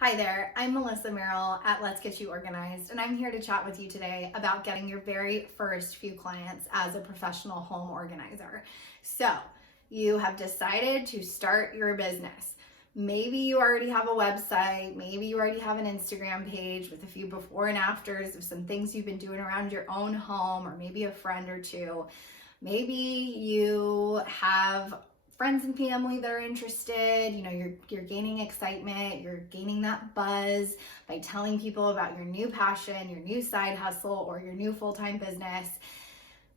Hi there, I'm Melissa Merrill at Let's Get You Organized, and I'm here to chat with you today about getting your very first few clients as a professional home organizer. So, you have decided to start your business. Maybe you already have a website, maybe you already have an Instagram page with a few before and afters of some things you've been doing around your own home, or maybe a friend or two. Maybe you have friends and family that are interested. You're gaining excitement, you're gaining that buzz by telling people about your new passion, your new side hustle, or your new full-time business.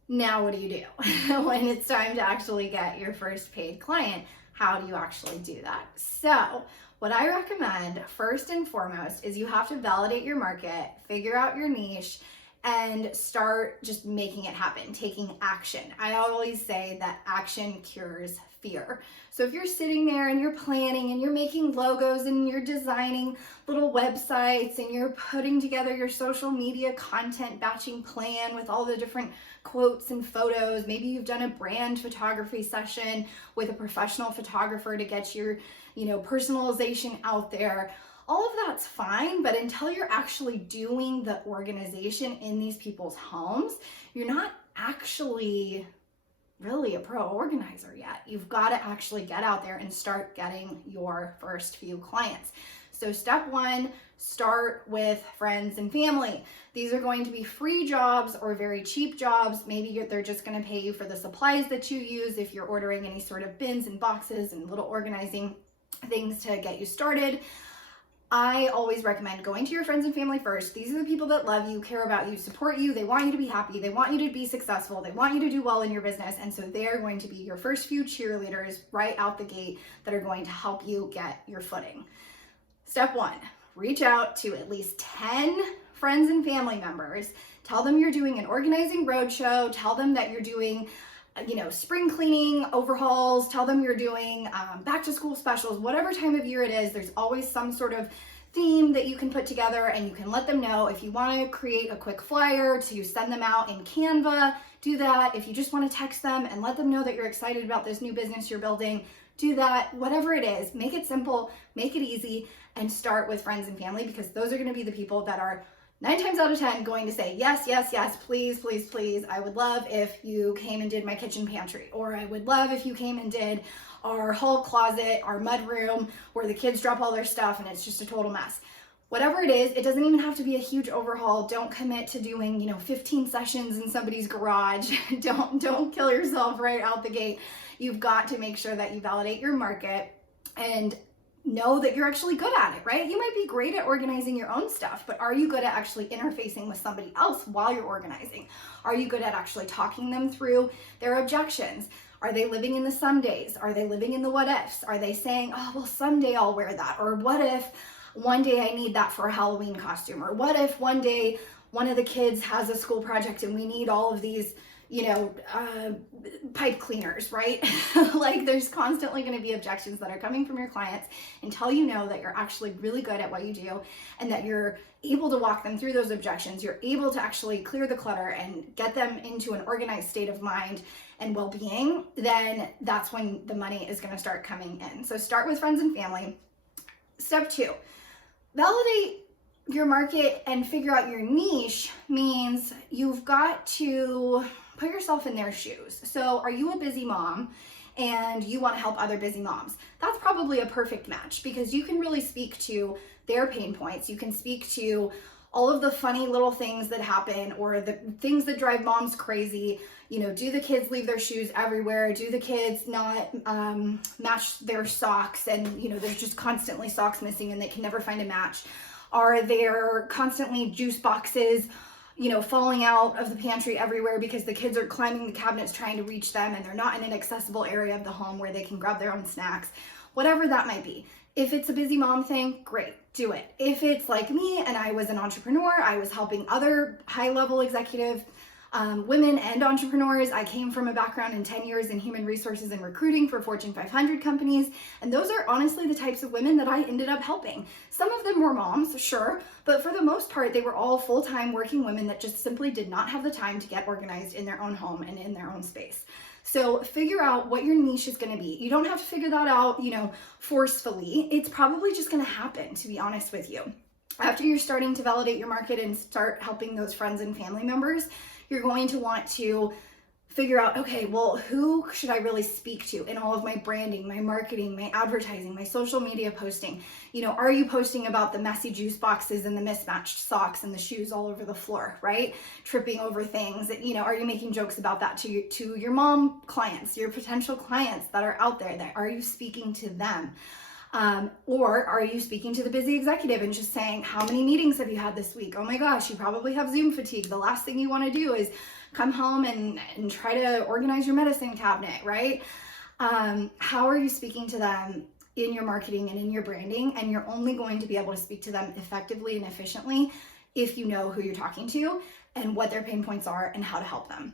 Now what do you do when it's time to actually get your first paid client? How do you actually do that? So what I recommend first and foremost is you have to validate your market, figure out your niche, and start just making it happen, taking action. I always say that action cures fear. So if you're sitting there and you're planning and you're making logos and you're designing little websites and you're putting together your social media content batching plan with all the different quotes and photos, maybe you've done a brand photography session with a professional photographer to get your, personalization out there. All of that's fine, but until you're actually doing the organization in these people's homes, you're not actually really a pro organizer yet. You've got to actually get out there and start getting your first few clients. So step one, start with friends and family. These are going to be free jobs or very cheap jobs. Maybe they're just going to pay you for the supplies that you use if you're ordering any sort of bins and boxes and little organizing things to get you started. I always recommend going to your friends and family first. These are the people that love you, care about you, support you. They want you to be happy. They want you to be successful. They want you to do well in your business. And so they're going to be your first few cheerleaders right out the gate that are going to help you get your footing. Step one, reach out to at least 10 friends and family members. Tell them you're doing an organizing roadshow. Tell them that you're doing spring cleaning overhauls. Tell them you're doing back to school specials. Whatever time of year it is, there's always some sort of theme that you can put together, and you can let them know. If you want to create a quick flyer to send them out in Canva, do that. If you just want to text them and let them know that you're excited about this new business you're building, do that. Whatever it is, make it simple, make it easy, and start with friends and family, because those are going to be the people that are 9 times out of 10 going to say, yes, yes, yes, please, please, please. I would love if you came and did my kitchen pantry, or I would love if you came and did our hall closet, our mud room where the kids drop all their stuff and it's just a total mess. Whatever it is, it doesn't even have to be a huge overhaul. Don't commit to doing, 15 sessions in somebody's garage. Don't kill yourself right out the gate. You've got to make sure that you validate your market and know that you're actually good at it, right? You might be great at organizing your own stuff, but are you good at actually interfacing with somebody else while you're organizing? Are you good at actually talking them through their objections? Are they living in the some days? Are they living in the what ifs? Are they saying, oh, well, someday I'll wear that? Or what if one day I need that for a Halloween costume? Or what if one day one of the kids has a school project and we need all of these pipe cleaners, right? Like, there's constantly going to be objections that are coming from your clients until you know that you're actually really good at what you do and that you're able to walk them through those objections. You're able to actually clear the clutter and get them into an organized state of mind and well-being. Then that's when the money is going to start coming in. So start with friends and family. Step two, validate your market and figure out your niche. Means you've got to put yourself in their shoes. So are you a busy mom and you want to help other busy moms? That's probably a perfect match, because you can really speak to their pain points. You can speak to all of the funny little things that happen, or the things that drive moms crazy. Do the kids leave their shoes everywhere? Do the kids not match their socks? And, there's just constantly socks missing and they can never find a match. Are there constantly juice boxes falling out of the pantry everywhere because the kids are climbing the cabinets trying to reach them and they're not in an accessible area of the home where they can grab their own snacks? Whatever that might be. If it's a busy mom thing, great, do it. If it's like me and I was an entrepreneur, I was helping other high-level executive women and entrepreneurs. I came from a background in 10 years in human resources and recruiting for Fortune 500 companies. And those are honestly the types of women that I ended up helping. Some of them were moms, sure, but for the most part, they were all full-time working women that just simply did not have the time to get organized in their own home and in their own space. So figure out what your niche is going to be. You don't have to figure that out, forcefully. It's probably just going to happen, to be honest with you. After you're starting to validate your market and start helping those friends and family members, you're going to want to figure out, okay, well, who should I really speak to in all of my branding, my marketing, my advertising, my social media posting? Are you posting about the messy juice boxes and the mismatched socks and the shoes all over the floor, right? Tripping over things. Are you making jokes about that to your mom clients, your potential clients that are out there? Are you speaking to them? Or are you speaking to the busy executive and just saying, how many meetings have you had this week? Oh my gosh, you probably have Zoom fatigue. The last thing you want to do is come home and try to organize your medicine cabinet, right? How are you speaking to them in your marketing and in your branding? And you're only going to be able to speak to them effectively and efficiently if you know who you're talking to and what their pain points are and how to help them.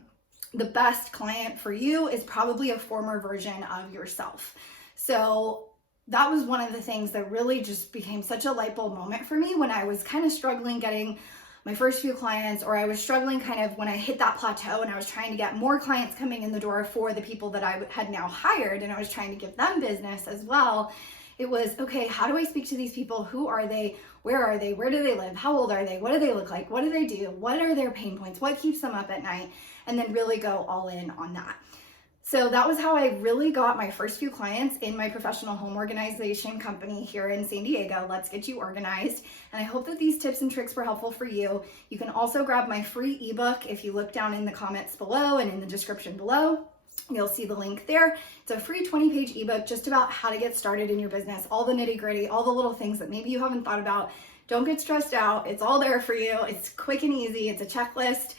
The best client for you is probably a former version of yourself. So that was one of the things that really just became such a light bulb moment for me when I was kind of struggling getting my first few clients, or I was struggling kind of when I hit that plateau and I was trying to get more clients coming in the door for the people that I had now hired, and I was trying to give them business as well. It was, okay, how do I speak to these people? Who are they? Where are they? Where do they live? How old are they? What do they look like? What do they do? What are their pain points? What keeps them up at night? And then really go all in on that. So that was how I really got my first few clients in my professional home organization company here in San Diego, Let's Get You Organized. And I hope that these tips and tricks were helpful for you. You can also grab my free ebook if you look down in the comments below and in the description below. You'll see the link there. It's a free 20-page ebook just about how to get started in your business, all the nitty-gritty, all the little things that maybe you haven't thought about. Don't get stressed out. It's all there for you. It's quick and easy. It's a checklist.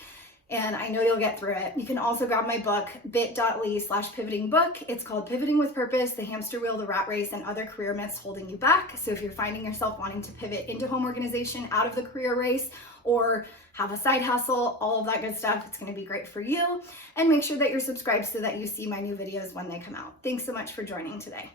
And I know you'll get through it. You can also grab my book, bit.ly/pivotingbook. It's called Pivoting with Purpose, the Hamster Wheel, the Rat Race, and Other Career Myths Holding You Back. So if you're finding yourself wanting to pivot into home organization out of the career race, or have a side hustle, all of that good stuff, it's gonna be great for you. And make sure that you're subscribed so that you see my new videos when they come out. Thanks so much for joining today.